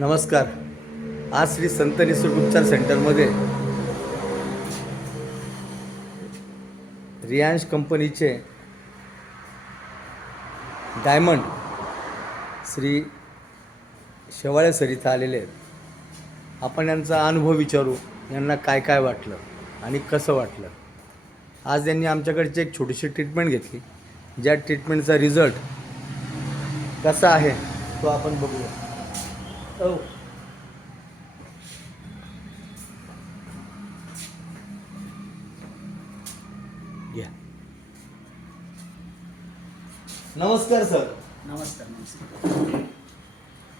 नमस्कार. आज श्री संत निसर्ग उपचार सेंटरमध्ये रियांश कंपनीचे डायमंड श्री शेवाळे सर इथं आलेले आहेत. आपण यांचा अनुभव विचारू यांना काय काय वाटलं आणि कसं वाटलं. आज यांनी आमच्याकडची एक छोटीशी ट्रीटमेंट घेतली. ज्या ट्रीटमेंटचा रिझल्ट कसा आहे तो आपण बघूया. हो. घ्या. नमस्कार सर. नमस्कार नमस्कार.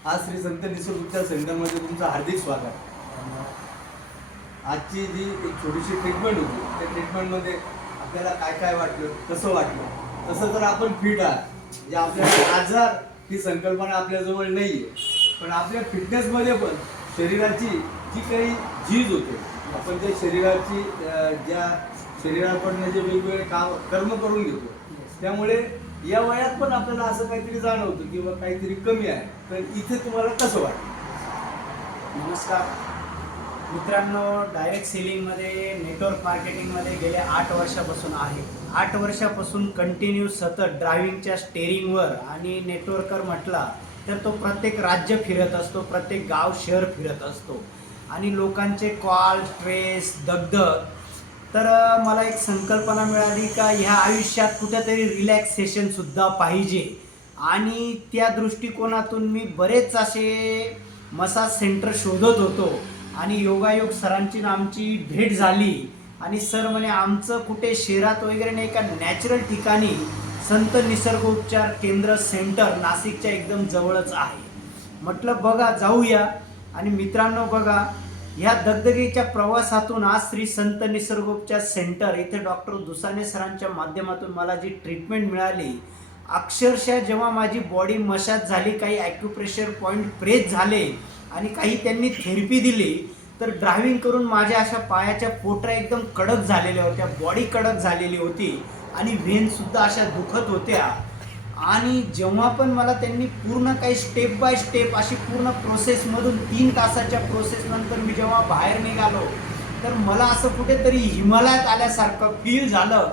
आज श्री संत निसर्ग उपचार सेंटरमध्ये तुमचं हार्दिक स्वागत. आजची जी एक छोटीशी ट्रीटमेंट होती त्या ट्रीटमेंटमध्ये आपल्याला काय काय वाटलं कसं वाटलं तसं तर आपण फिट आहात. जे आपल्याला आजार ही संकल्पना आपल्याजवळ नाही आहे पण आपल्या फिटनेसमध्ये पण शरीराची जी काही झीज होते आपण त्या शरीराची ज्या शरीराकडनं जे वेगवेगळे काम कर्म करून घेतो. त्यामुळे या वयात पण आपल्याला असं काहीतरी जाणवतं किंवा काहीतरी कमी आहे. तर इथे तुम्हाला कसं वाटतं? नमस्कार. मित्रांनो डायरेक्ट सेलिंगमध्ये नेटवर्क मार्केटिंगमध्ये गेल्या आठ वर्षापासून आहे. आठ वर्षापासून कंटिन्यू सतत ड्रायव्हिंगच्या स्टेरिंगवर आणि नेटवर्कर म्हटला तर तो प्रत्येक राज्य फिरत असतो प्रत्येक गाव शहर फिरत असतो. आणि लोकांचे कॉल ट्रेस दगदग. तर मला एक संकल्पना मिळाली का ह्या आयुष्यात कुठेतरी रिलॅक्सेशन सुद्धा पाहिजे. आणि त्या दृष्टिकोनातून मी बरेच असे मसाज सेंटर शोधत होतो. आणि योगायोग सरांची आमची भेट झाली. आणि सर म्हणे आमचं कुठे शहरात वगैरे नाही का नॅचरल ठिकाणी संत निसर्गोपचार केंद्र सेंटर नाशिकच्या एकदम जवळच आहे. म्हटलं बघा जाऊया. आणि मित्रांनो बघा ह्या दगदगीच्या प्रवासातून आज श्री संत निसर्गोपचार सेंटर इथे डॉक्टर दुसाने सरांच्या माध्यमातून मला जी ट्रीटमेंट मिळाली अक्षरशः जेव्हा माझी बॉडी मशाज झाली काही ॲक्युप्रेशर पॉईंट प्रेस झाले आणि काही त्यांनी थेरपी दिली तर ड्रायव्हिंग करून माझ्या अशा पायाच्या पोटऱ्या एकदम कडक झालेल्या होत्या बॉडी कडक झालेली होती. आणि व्हेनसुद्धा अशा दुखत होत्या. आणि जेव्हा पण मला त्यांनी पूर्ण काही स्टेप बाय स्टेप अशी पूर्ण प्रोसेसमधून तीन तासाच्या प्रोसेसनंतर मी जेव्हा बाहेर निघालो तर मला असं कुठेतरी हिमालयात आल्यासारखं फील झालं.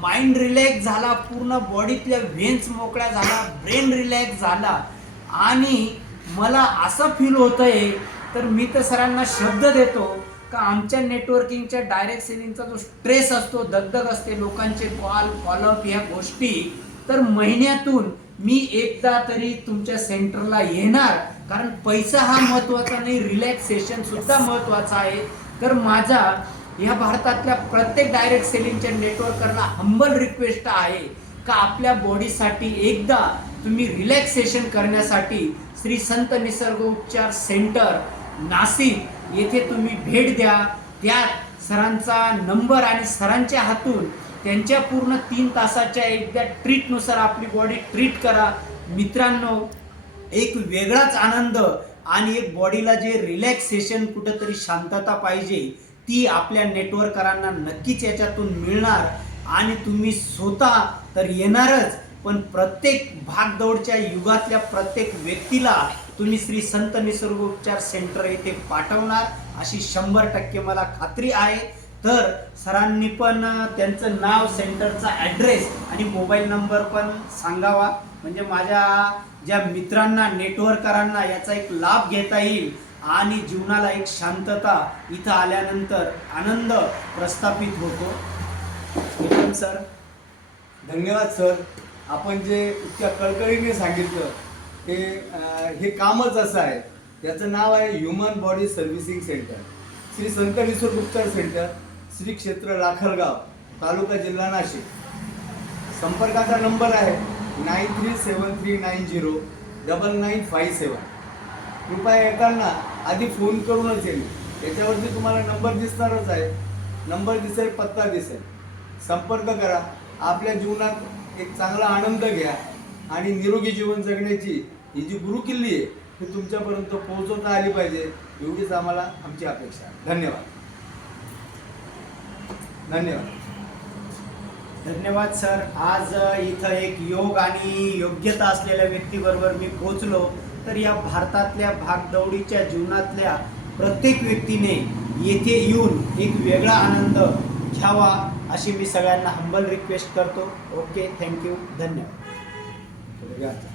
माइंड रिलॅक्स झाला पूर्ण बॉडीतल्या व्हेन्स मोकळ्या झाला ब्रेन रिलॅक्स झाला. आणि मला असं फील होतंय तर मी तर सरांना शब्द देतो का आमच्या नेटवर्किंगच्या डायरेक्ट सेलिंगचा जो स्ट्रेस असतो दगदग असते लोकांचे कॉल कॉलअप ह्या गोष्टी तर महिन्यातून मी एकदा तरी तुमच्या सेंटरला येणार. कारण पैसा हा महत्त्वाचा नाही रिलॅक्सेशन सुद्धा महत्त्वाचा आहे. तर माझा या भारतातल्या प्रत्येक डायरेक्ट सेलिंगच्या नेटवर्करला हंबल रिक्वेस्ट आहे का आपल्या बॉडीसाठी एकदा तुम्ही रिलॅक्सेशन करण्यासाठी श्री संत निसर्ग उपचार सेंटर नाशिक येथे तुम्ही भेट द्या. त्यात सरांचा नंबर आणि सरांच्या हातून त्यांच्या पूर्ण तीन तासाच्या एकदा ट्रीटनुसार आपली बॉडी ट्रीट करा. मित्रांनो एक वेगळाच आनंद आणि एक बॉडीला जे रिलॅक्सेशन कुठंतरी शांतता पाहिजे ती आपल्या नेटवर्करांना नक्कीच याच्यातून मिळणार. आणि तुम्ही स्वतः तर येणारच पण प्रत्येक भागदौडच्या युगातल्या प्रत्येक व्यक्तीला तुम्ही श्री संत निसर्गोपचार सेंटर येथे पाठवणार. अशी शंभर टक्के मला खात्री आहे. तर सरांनी पण त्यांचं नाव सेंटरचा ॲड्रेस आणि मोबाईल नंबर पण सांगावा. म्हणजे माझ्या ज्या मित्रांना नेटवर्करांना याचा एक लाभ घेता येईल आणि जीवनाला एक शांतता इथं आल्यानंतर आनंद प्रस्थापित होतो. सर. धन्यवाद सर. आपण जे इतक्या कळकळीने सांगितलं हे हे कामच असं आहे. याचं नाव आहे human body servicing centre. Shri Sant Vishwar उपचार सेंटर श्री क्षेत्र राखलगाव तालुका जिल्हा नाशिक. संपर्काचा नंबर आहे nine three seven three nine zero double nine five seven. कृपया येताना आधी फोन करूनच येईल. याच्यावरती तुम्हाला नंबर दिसणारच आहे. नंबर दिसेल पत्ता दिसेल. संपर्क करा. आपल्या जीवनात एक चांगला आनंद घ्या. आणि निरोगी जीवन जगण्याची ही जी गुरुकिल्ली आहे ती तुमच्यापर्यंत पोहोचवता आली पाहिजे एवढीच आम्हाला आमची अपेक्षा आहे. धन्यवाद. धन्यवाद. धन्यवाद सर. आज इथं एक योग आणि योग्यता असलेल्या व्यक्तीबरोबर मी पोचलो तर या भारतातल्या भागदौडीच्या जीवनातल्या प्रत्येक व्यक्तीने येथे येऊन एक वेगळा आनंद घ्यावा अशी मी सगळ्यांना हंबल रिक्वेस्ट करतो. ओके थँक्यू धन्यवाद. या.